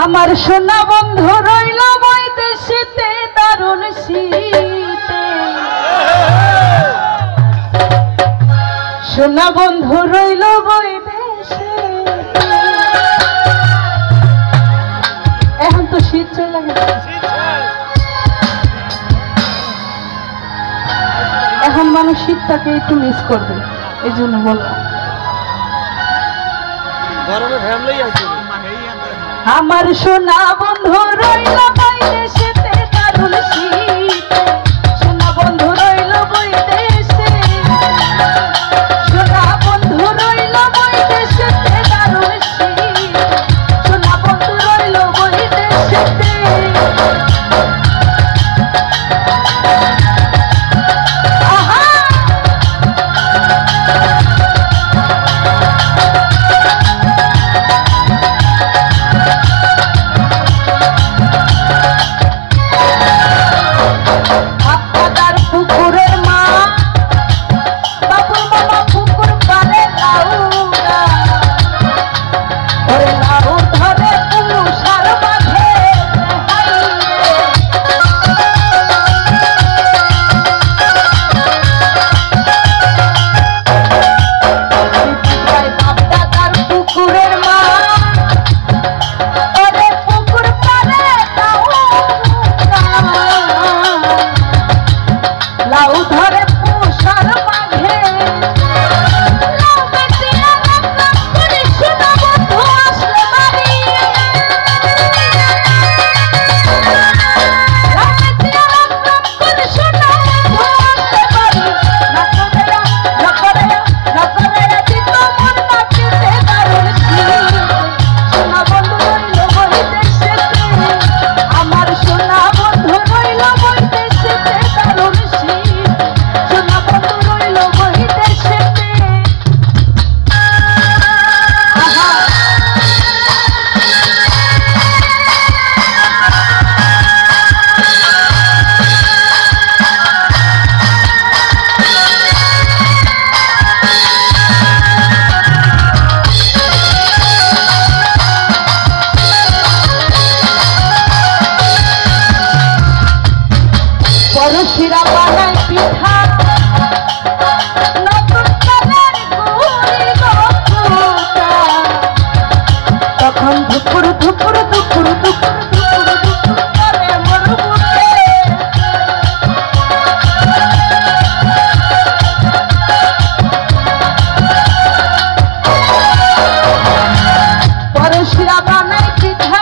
আমার সোনা বন্ধু রইল বৈদেশেতে দারুণ শীতে, সোনা বন্ধু রইল বৈদেশে। এখন তো শীত চলে গেছে, এখন মানুষ শীতটাকে একটু মিস করবে, এই জন্য বললাম। আমার সোনা বন্ধু রইল বৈদেশেতে দারুণ শীতে, সোনা বন্ধু রইল বৈদেশে, সোনা বন্ধু রইল বৈদেশেতে দারুণ শীতে, সোনা বন্ধু রইল বৈদেশেতে। পরশিরা বানায় পিঠা, নতুন চালের গুড়ি গপুটা, তখন ধুপুর ধুপুর ধুপুর ধুপুর ধুপুর ধুপুর করে মোর বুকে। পরশিরা বানায় পিঠা,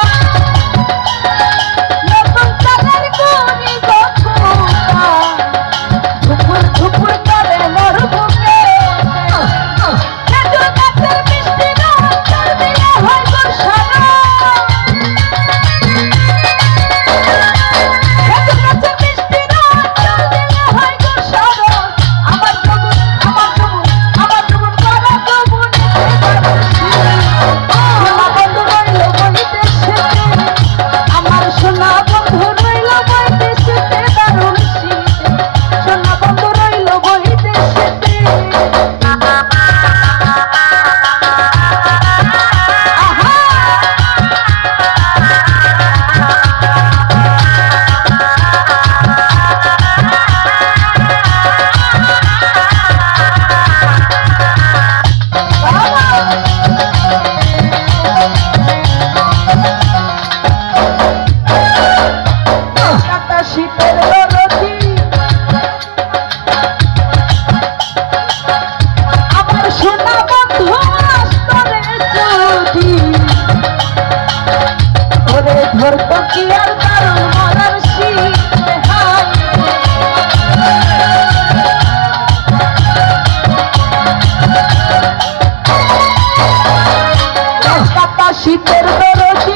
শীতের দরদি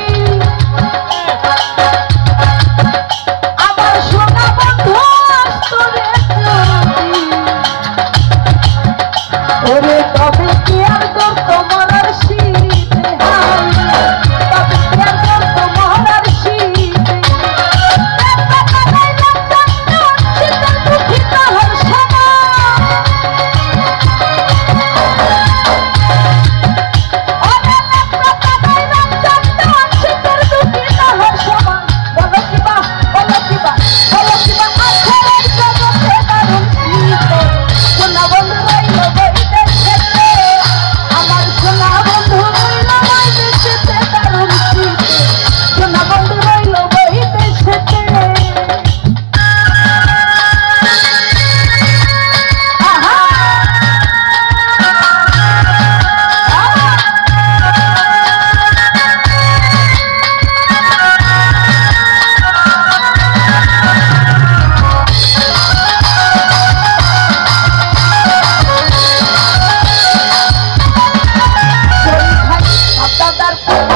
আমার সোনা বন্ধু আসরে যদি, ওরে তবে কি আর করতো মরার শীতে, তবে কি আর করতো মরার শীতে। শীতের দুঃখী তাহার সময় হায়